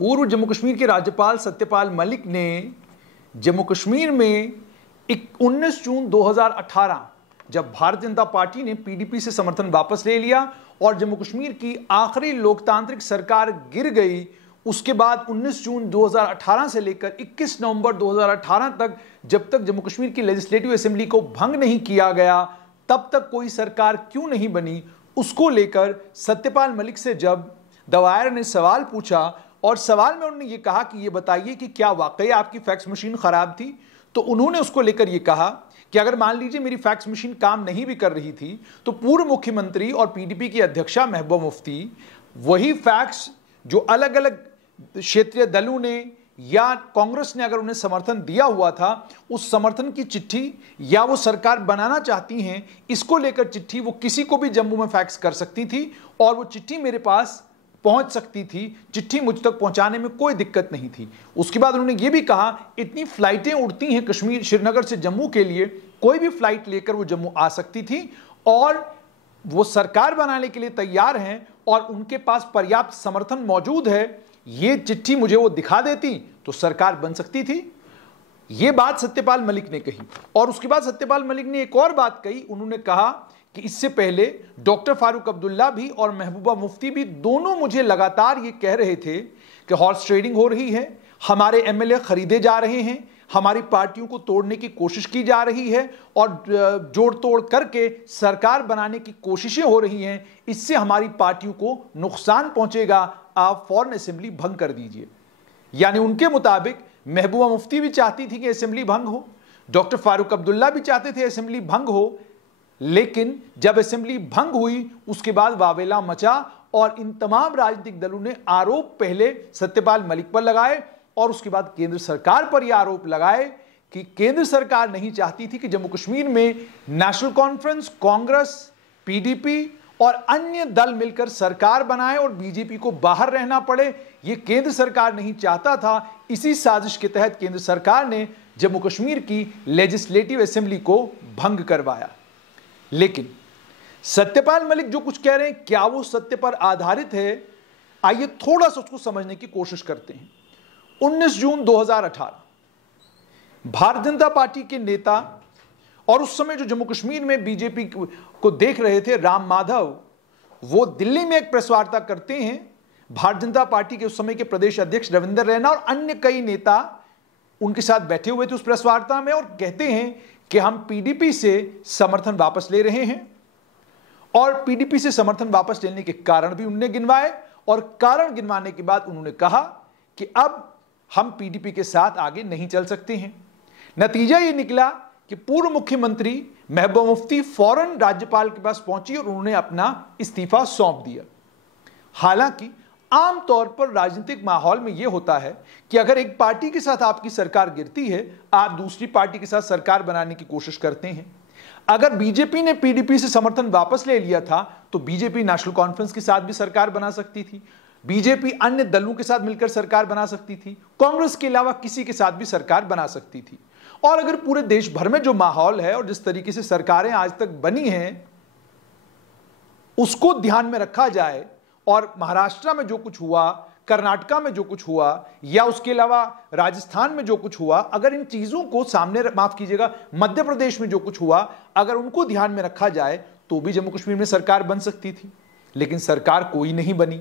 पूर्व जम्मू कश्मीर के राज्यपाल सत्यपाल मलिक ने जम्मू कश्मीर में 19 जून 2018 जब भारतीय जनता पार्टी ने पीडीपी से समर्थन वापस ले लिया और जम्मू कश्मीर की आखिरी लोकतांत्रिक सरकार गिर गई, उसके बाद 19 जून 2018 से लेकर 21 नवंबर 2018 तक जब तक जम्मू कश्मीर की लेजिस्लेटिव असेंबली को भंग नहीं किया गया, तब तक कोई सरकार क्यों नहीं बनी, उसको लेकर सत्यपाल मलिक से जब द वायर ने सवाल पूछा और सवाल में उन्होंने ये कहा कि ये बताइए कि क्या वाकई आपकी फैक्स मशीन खराब थी, तो उन्होंने उसको लेकर ये कहा कि अगर मान लीजिए मेरी फैक्स मशीन काम नहीं भी कर रही थी तो पूर्व मुख्यमंत्री और पीडीपी की अध्यक्षा महबूबा मुफ्ती वही फैक्स जो अलग अलग क्षेत्रीय दलों ने या कांग्रेस ने अगर उन्हें समर्थन दिया हुआ था, उस समर्थन की चिट्ठी या वो सरकार बनाना चाहती हैं इसको लेकर चिट्ठी वो किसी को भी जम्मू में फैक्स कर सकती थी और वो चिट्ठी मेरे पास पहुंच सकती थी, चिट्ठी मुझ तक पहुंचाने में कोई दिक्कत नहीं थी। उसके बाद उन्होंने ये भी कहा इतनी फ्लाइटें उड़ती हैं कश्मीर श्रीनगर से जम्मू के लिए, कोई भी फ्लाइट लेकर वो जम्मू आ सकती थी और वो सरकार बनाने के लिए तैयार हैं और उनके पास पर्याप्त समर्थन मौजूद है, ये चिट्ठी मुझे वो दिखा देती तो सरकार बन सकती थी। ये बात सत्यपाल मलिक ने कही और उसके बाद सत्यपाल मलिक ने एक और बात कही, उन्होंने कहा कि इससे पहले डॉक्टर फारूक अब्दुल्ला भी और महबूबा मुफ्ती भी दोनों मुझे लगातार ये कह रहे थे कि हॉर्स ट्रेडिंग हो रही है, हमारे एमएलए खरीदे जा रहे हैं, हमारी पार्टियों को तोड़ने की कोशिश की जा रही है और जोड़ तोड़ करके सरकार बनाने की कोशिशें हो रही हैं, इससे हमारी पार्टियों को नुकसान पहुंचेगा, आप फौरन असेंबली भंग कर दीजिए। यानी उनके मुताबिक महबूबा मुफ्ती भी चाहती थी कि असेंबली भंग हो, डॉक्टर फारूक अब्दुल्ला भी चाहते थे असेंबली भंग हो, लेकिन जब असेंबली भंग हुई उसके बाद वावेला मचा और इन तमाम राजनीतिक दलों ने आरोप पहले सत्यपाल मलिक पर लगाए और उसके बाद केंद्र सरकार पर यह आरोप लगाए कि केंद्र सरकार नहीं चाहती थी कि जम्मू कश्मीर में नेशनल कॉन्फ्रेंस, कांग्रेस, पीडीपी और अन्य दल मिलकर सरकार बनाए और बीजेपी को बाहर रहना पड़े, यह केंद्र सरकार नहीं चाहता था। इसी साजिश के तहत केंद्र सरकार ने जम्मू कश्मीर की लेजिस्लेटिव असेंबली को भंग करवाया। लेकिन सत्यपाल मलिक जो कुछ कह रहे हैं क्या वो सत्य पर आधारित है? आइए थोड़ा सा उसको समझने की कोशिश करते हैं। 19 जून 2018 भारतीय जनता पार्टी के नेता और उस समय जो जम्मू कश्मीर में बीजेपी को देख रहे थे राम माधव, वो दिल्ली में एक प्रेस वार्ता करते हैं। भारतीय जनता पार्टी के उस समय के प्रदेश अध्यक्ष रविंदर रैना और अन्य कई नेता उनके साथ बैठे हुए थे उस प्रेस वार्ता में और कहते हैं कि हम पीडीपी से समर्थन वापस ले रहे हैं और पीडीपी से समर्थन वापस लेने के कारण भी उन्होंने गिनवाए और कारण गिनवाने के बाद उन्होंने कहा कि अब हम पीडीपी के साथ आगे नहीं चल सकते हैं। नतीजा ये निकला कि पूर्व मुख्यमंत्री महबूबा मुफ्ती फौरन राज्यपाल के पास पहुंची और उन्होंने अपना इस्तीफा सौंप दिया। हालांकि आमतौर पर राजनीतिक माहौल में यह होता है कि अगर एक पार्टी के साथ आपकी सरकार गिरती है, आप दूसरी पार्टी के साथ सरकार बनाने की कोशिश करते हैं। अगर बीजेपी ने पीडीपी से समर्थन वापस ले लिया था तो बीजेपी नेशनल कॉन्फ्रेंस के साथ भी सरकार बना सकती थी, बीजेपी अन्य दलों के साथ मिलकर सरकार बना सकती थी, कांग्रेस के अलावा किसी के साथ भी सरकार बना सकती थी। और अगर पूरे देश भर में जो माहौल है और जिस तरीके से सरकारें आज तक बनी हैं उसको ध्यान में रखा जाए और महाराष्ट्र में जो कुछ हुआ, कर्नाटका में जो कुछ हुआ या उसके अलावा राजस्थान में जो कुछ हुआ, अगर इन चीजों को सामने, माफ कीजिएगा, मध्य प्रदेश में जो कुछ हुआ, अगर उनको ध्यान में रखा जाए तो भी जम्मू कश्मीर में सरकार बन सकती थी। लेकिन सरकार कोई नहीं बनी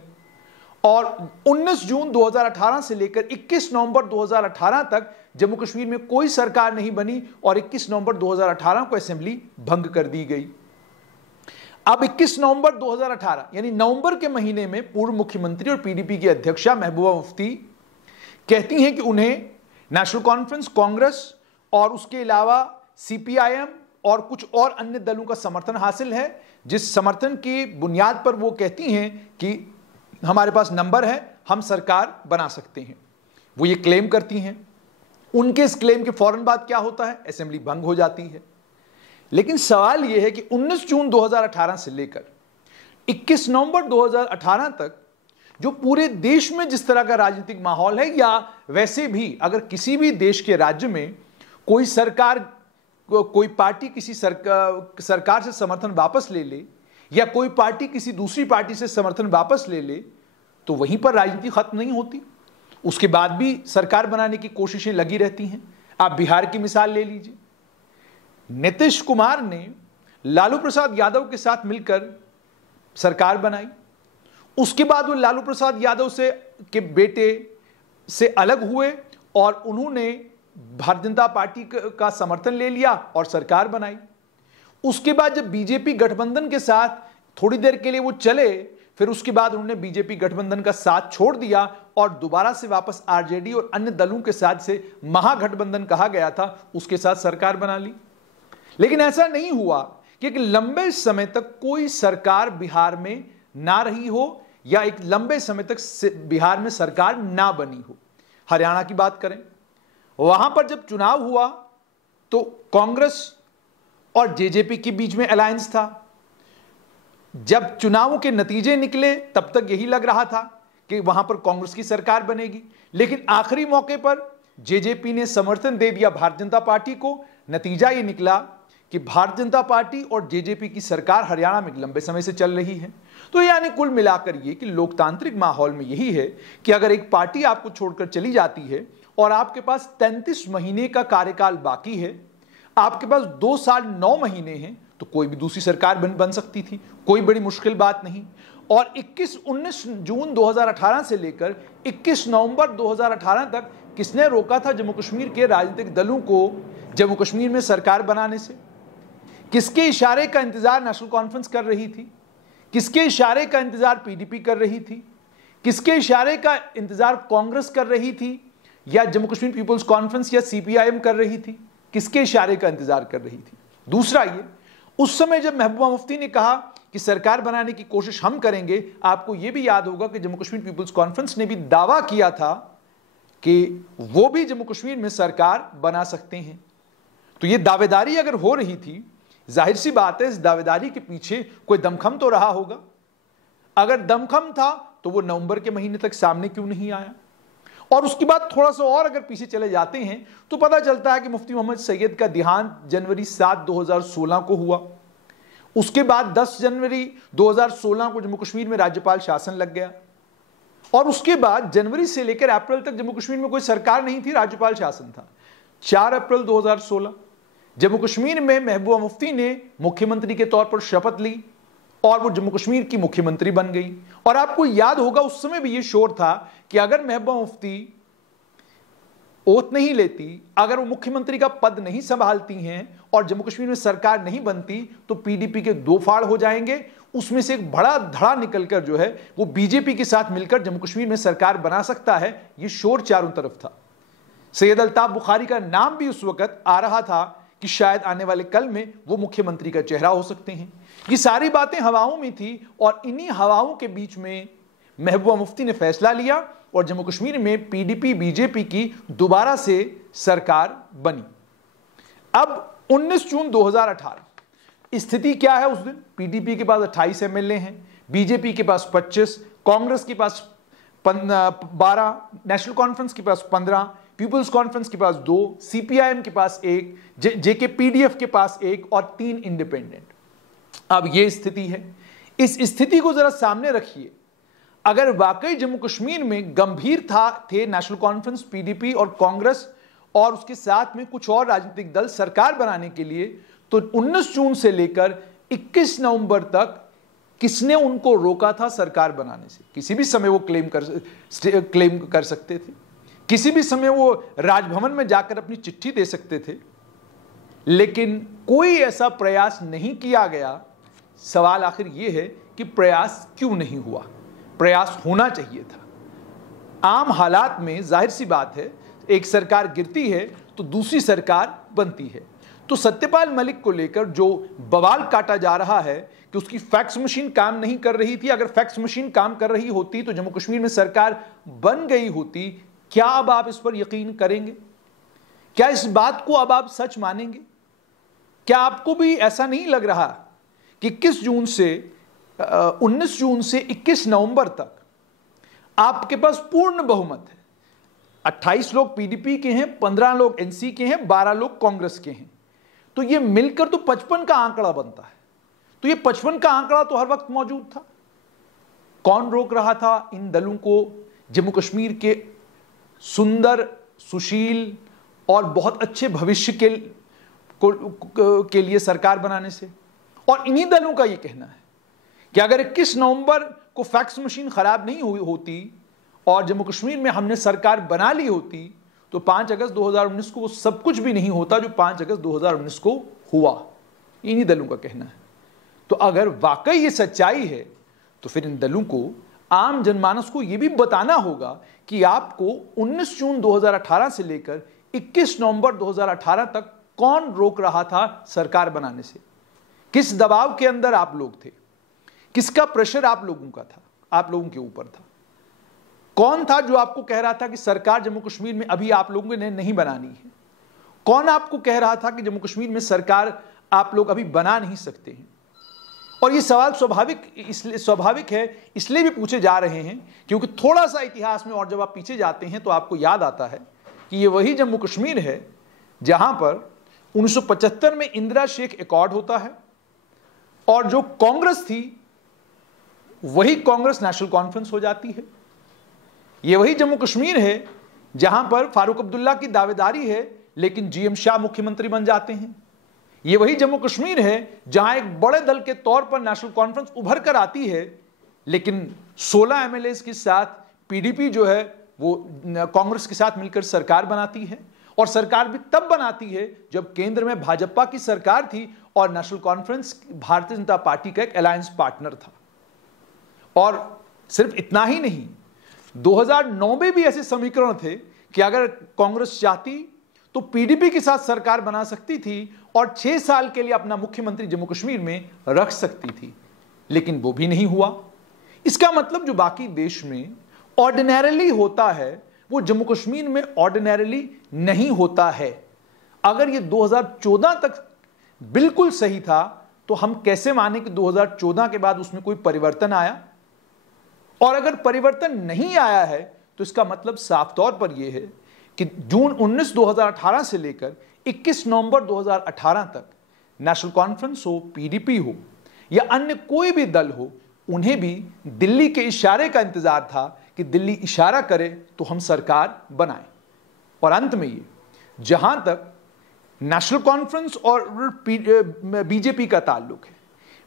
और 19 जून 2018 से लेकर 21 नवंबर 2018 तक जम्मू कश्मीर में कोई सरकार नहीं बनी और 21 नवंबर 2018 को असेंबली भंग कर दी गई। अब 21 नवंबर 2018 यानी नवंबर के महीने में पूर्व मुख्यमंत्री और पीडीपी की अध्यक्षा महबूबा मुफ्ती कहती हैं कि उन्हें नेशनल कॉन्फ्रेंस, कांग्रेस और उसके अलावा सीपीआईएम और कुछ और अन्य दलों का समर्थन हासिल है, जिस समर्थन की बुनियाद पर वो कहती हैं कि हमारे पास नंबर है, हम सरकार बना सकते हैं। वो ये क्लेम करती हैं। उनके इस क्लेम के फौरन बाद क्या होता है? असेंबली भंग हो जाती है। लेकिन सवाल यह है कि 19 जून 2018 से लेकर 21 नवंबर 2018 तक जो पूरे देश में जिस तरह का राजनीतिक माहौल है, या वैसे भी अगर किसी भी देश के राज्य में कोई सरकार, कोई पार्टी किसी सरकार से समर्थन वापस ले ले या कोई पार्टी किसी दूसरी पार्टी से समर्थन वापस ले ले, तो वहीं पर राजनीति खत्म नहीं होती। उसके बाद भी सरकार बनाने की कोशिशें लगी रहती हैं। आप बिहार की मिसाल ले लीजिए, नीतीश कुमार ने लालू प्रसाद यादव के साथ मिलकर सरकार बनाई। उसके बाद वो लालू प्रसाद यादव से के बेटे से अलग हुए और उन्होंने भारतीय जनता पार्टी का समर्थन ले लिया और सरकार बनाई। उसके बाद जब बीजेपी गठबंधन के साथ थोड़ी देर के लिए वो चले, फिर उसके बाद उन्होंने बीजेपी गठबंधन का साथ छोड़ दिया और दोबारा से वापस आरजेडी और अन्य दलों के साथ से महागठबंधन कहा गया था, उसके साथ सरकार बना ली। लेकिन ऐसा नहीं हुआ कि एक लंबे समय तक कोई सरकार बिहार में ना रही हो या एक लंबे समय तक बिहार में सरकार ना बनी हो। हरियाणा की बात करें, वहां पर जब चुनाव हुआ तो कांग्रेस और जेजेपी के बीच में अलायंस था। जब चुनावों के नतीजे निकले तब तक यही लग रहा था कि वहां पर कांग्रेस की सरकार बनेगी, लेकिन आखिरी मौके पर जेजेपी ने समर्थन दे दिया भारतीय जनता पार्टी को। नतीजा ये निकला कि भारतीय जनता पार्टी और जेजेपी की सरकार हरियाणा में लंबे समय से चल रही है। तो यानी कुल मिलाकर ये कि लोकतांत्रिक माहौल में यही है कि अगर एक पार्टी आपको छोड़कर चली जाती है और आपके पास 33 महीने का कार्यकाल बाकी है, आपके पास 2 साल 9 महीने हैं, तो कोई भी दूसरी सरकार बन सकती थी, कोई बड़ी मुश्किल बात नहीं। और 19 जून 2018 से लेकर 21 नवंबर 2018 तक किसने रोका था जम्मू कश्मीर के राजनीतिक दलों को जम्मू कश्मीर में सरकार बनाने से? किसके इशारे का इंतजार नेशनल कॉन्फ्रेंस कर रही थी? किसके इशारे का इंतजार पीडीपी कर रही थी? किसके इशारे का इंतजार कांग्रेस कर रही थी या जम्मू कश्मीर पीपल्स कॉन्फ्रेंस या सीपीआईएम कर रही थी? किसके इशारे का इंतजार कर रही थी? दूसरा ये, उस समय जब महबूबा मुफ्ती ने कहा कि सरकार बनाने की कोशिश हम करेंगे, आपको यह भी याद होगा कि जम्मू कश्मीर पीपल्स कॉन्फ्रेंस ने भी दावा किया था कि वो भी जम्मू कश्मीर में सरकार बना सकते हैं। तो ये दावेदारी अगर हो रही थी, जाहिर सी बात है इस दावेदारी के पीछे कोई दमखम तो रहा होगा। अगर दमखम था तो वो नवंबर के महीने तक सामने क्यों नहीं आया? और उसके बाद थोड़ा सा और अगर पीछे चले जाते हैं तो पता चलता है कि मुफ्ती मोहम्मद सैयद का देहांत जनवरी 7, 2016 को हुआ। उसके बाद 10 जनवरी 2016 को जम्मू कश्मीर में राज्यपाल शासन लग गया और उसके बाद जनवरी से लेकर अप्रैल तक जम्मू कश्मीर में कोई सरकार नहीं थी, राज्यपाल शासन था। 4 अप्रैल 2016 जम्मू कश्मीर में महबूबा मुफ्ती ने मुख्यमंत्री के तौर पर शपथ ली और वो जम्मू कश्मीर की मुख्यमंत्री बन गई। और आपको याद होगा उस समय भी ये शोर था कि अगर महबूबा मुफ्ती ओथ नहीं लेती, अगर वो मुख्यमंत्री का पद नहीं संभालती हैं और जम्मू कश्मीर में सरकार नहीं बनती तो पीडीपी के 2 फाड़ हो जाएंगे। उसमें से एक बड़ा धड़ा निकलकर जो है वो बीजेपी के साथ मिलकर जम्मू कश्मीर में सरकार बना सकता है। ये शोर चारों तरफ था। सैयद अल्ताफ बुखारी का नाम भी उस वक्त आ रहा था कि शायद आने वाले कल में वो मुख्यमंत्री का चेहरा हो सकते हैं। ये सारी बातें हवाओं में थी और इन्हीं हवाओं के बीच में महबूबा मुफ्ती ने फैसला लिया और जम्मू कश्मीर में पीडीपी बीजेपी की दोबारा से सरकार बनी। अब 19 जून 2018 स्थिति क्या है? उस दिन पीडीपी के पास 28 एमएलए हैं, बीजेपी के पास 25, कांग्रेस के पास 12, नेशनल कॉन्फ्रेंस के पास 15, पीपल्स कॉन्फ्रेंस के पास 2, सीपीआईएम के पास 1, जेके पीडीएफ के पास 1 और 3 इंडिपेंडेंट। अब यह स्थिति है। इस स्थिति को जरा सामने रखिए। अगर वाकई जम्मू कश्मीर में गंभीर थे नेशनल कॉन्फ्रेंस, पीडीपी और कांग्रेस और उसके साथ में कुछ और राजनीतिक दल सरकार बनाने के लिए, तो 19 जून से लेकर 21 नवंबर तक किसने उनको रोका था सरकार बनाने से? किसी भी समय वो क्लेम कर सकते थे, किसी भी समय वो राजभवन में जाकर अपनी चिट्ठी दे सकते थे, लेकिन कोई ऐसा प्रयास नहीं किया गया। सवाल आखिर ये है कि प्रयास क्यों नहीं हुआ? प्रयास होना चाहिए था। आम हालात में जाहिर सी बात है, एक सरकार गिरती है तो दूसरी सरकार बनती है। तो सत्यपाल मलिक को लेकर जो बवाल काटा जा रहा है कि उसकी फैक्स मशीन काम नहीं कर रही थी, अगर फैक्स मशीन काम कर रही होती तो जम्मू कश्मीर में सरकार बन गई होती। क्या अब आप इस पर यकीन करेंगे? क्या इस बात को अब आप सच मानेंगे? क्या आपको भी ऐसा नहीं लग रहा कि 19 जून से 21 नवंबर तक आपके पास पूर्ण बहुमत है? 28 लोग पीडीपी के हैं, 15 लोग एनसी के हैं, 12 लोग कांग्रेस के हैं। तो ये मिलकर तो 55 का आंकड़ा बनता है। तो ये 55 का आंकड़ा तो हर वक्त मौजूद था। कौन रोक रहा था इन दलों को जम्मू कश्मीर के सुंदर, सुशील और बहुत अच्छे भविष्य के लिए सरकार बनाने से। और इन्हीं दलों का यह कहना है कि अगर 21 नवंबर को फैक्स मशीन खराब नहीं होती और जम्मू कश्मीर में हमने सरकार बना ली होती तो 5 अगस्त 2019 को वो सब कुछ भी नहीं होता जो 5 अगस्त 2019 को हुआ। इन्हीं दलों का कहना है। तो अगर वाकई ये सच्चाई है तो फिर इन दलों को, आम जनमानस को यह भी बताना होगा कि आपको 19 जून 2018 से लेकर 21 नवंबर 2018 तक कौन रोक रहा था सरकार बनाने से, किस दबाव के अंदर आप लोग थे, किसका प्रेशर आप लोगों का था, आप लोगों के ऊपर था, कौन था जो आपको कह रहा था कि सरकार जम्मू कश्मीर में अभी आप लोगों ने नहीं बनानी है, कौन आपको कह रहा था कि जम्मू कश्मीर में सरकार आप लोग अभी बना नहीं सकते हैं। और ये सवाल स्वाभाविक है इसलिए भी पूछे जा रहे हैं क्योंकि थोड़ा सा इतिहास में और जब आप पीछे जाते हैं तो आपको याद आता है कि ये वही जम्मू कश्मीर है जहां पर 1975 में इंदिरा शेख एकॉर्ड होता है और जो कांग्रेस थी वही कांग्रेस नेशनल कॉन्फ्रेंस हो जाती है। ये वही जम्मू कश्मीर है जहां पर फारूक अब्दुल्ला की दावेदारी है लेकिन जीएम शाह मुख्यमंत्री बन जाते हैं। ये वही जम्मू कश्मीर है जहां एक बड़े दल के तौर पर नेशनल कॉन्फ्रेंस उभर कर आती है लेकिन 16 एमएलए के साथ पीडीपी जो है वो कांग्रेस के साथ मिलकर सरकार बनाती है। और सरकार भी तब बनाती है जब केंद्र में भाजपा की सरकार थी और national conference Bharatiya Janata party का एक अलायंस पार्टनर था। और सिर्फ इतना ही नहीं, 2009 में भी ऐसे समीकरण थे कि अगर कांग्रेस चाहती तो पीडीपी के साथ सरकार बना सकती थी और 6 साल के लिए अपना मुख्यमंत्री जम्मू कश्मीर में रख सकती थी, लेकिन वो भी नहीं हुआ। इसका मतलब जो बाकी देश में ऑर्डिनरीली होता है वो जम्मू कश्मीर में ऑर्डिनरीली नहीं होता है। अगर ये 2014 तक बिल्कुल सही था तो हम कैसे माने कि 2014 के बाद उसमें कोई परिवर्तन आया। और अगर परिवर्तन नहीं आया है तो इसका मतलब साफ तौर पर यह है कि जून 19 2018 से लेकर 21 नवंबर 2018 तक नेशनल कॉन्फ्रेंस हो, पीडीपी हो या अन्य कोई भी दल हो, उन्हें भी दिल्ली के इशारे का इंतजार था कि दिल्ली इशारा करे तो हम सरकार बनाएं। और अंत में ये, जहां तक नेशनल कॉन्फ्रेंस और बीजेपी का ताल्लुक है,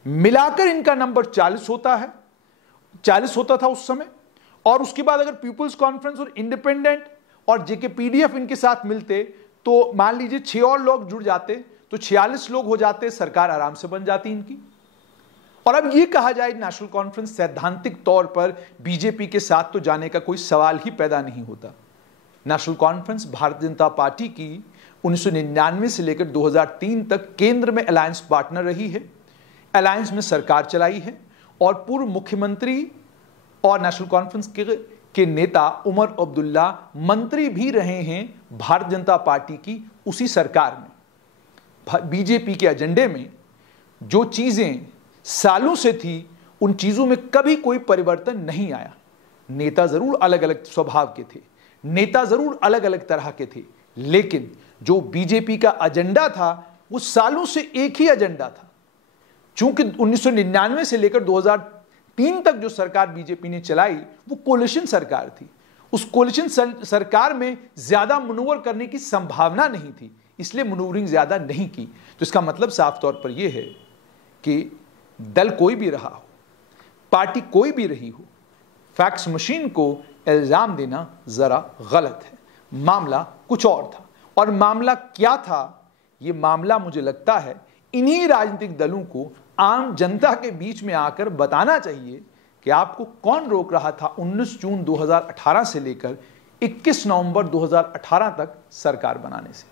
मिलाकर इनका नंबर 40 होता है, 40 होता था उस समय। और उसके बाद अगर पीपुल्स कॉन्फ्रेंस और इंडिपेंडेंट और जेकेपीडीएफ इनके साथ मिलते तो मान लीजिए 6 और लोग जुड़ जाते तो 46 लोग हो जाते, सरकार आराम से बन जाती इनकी। और अब यह कहा जाए नेशनल कॉन्फ्रेंस सैद्धांतिक तौर पर बीजेपी के साथ तो जाने का कोई सवाल ही पैदा नहीं होता। National conference Bharatiya Janata party की 1999 से लेकर 2003 तक केंद्र में अलायंस पार्टनर रही है, अलायंस में सरकार चलाई है और पूर्व मुख्यमंत्री और नेशनल कॉन्फ्रेंस के नेता उमर अब्दुल्ला मंत्री भी रहे हैं भारतीय जनता पार्टी की उसी सरकार में। बीजेपी के एजेंडे में जो चीजें सालों से थी उन चीजों में कभी कोई परिवर्तन नहीं आया। नेता जरूर अलग अलग स्वभाव के थे, नेता जरूर अलग अलग तरह के थे, लेकिन जो बीजेपी का एजेंडा था वो सालों से एक ही एजेंडा था। चूंकि 1999 से लेकर 2003 तक जो सरकार बीजेपी ने चलाई वो कोलिशन सरकार थी। उस कोलिशन सरकार में ज्यादा मनूवर करने की संभावना नहीं थी, इसलिए मनूवरिंग ज्यादा नहीं की। तो इसका मतलब साफ तौर पर यह है कि दल कोई भी रहा हो, पार्टी कोई भी रही हो, फैक्स मशीन को इल्जाम देना जरा गलत है। मामला कुछ और था। और मामला क्या था, यह मामला मुझे लगता है इन्हीं राजनीतिक दलों को आम जनता के बीच में आकर बताना चाहिए कि आपको कौन रोक रहा था 19 जून 2018 से लेकर 21 नवंबर 2018 तक सरकार बनाने से।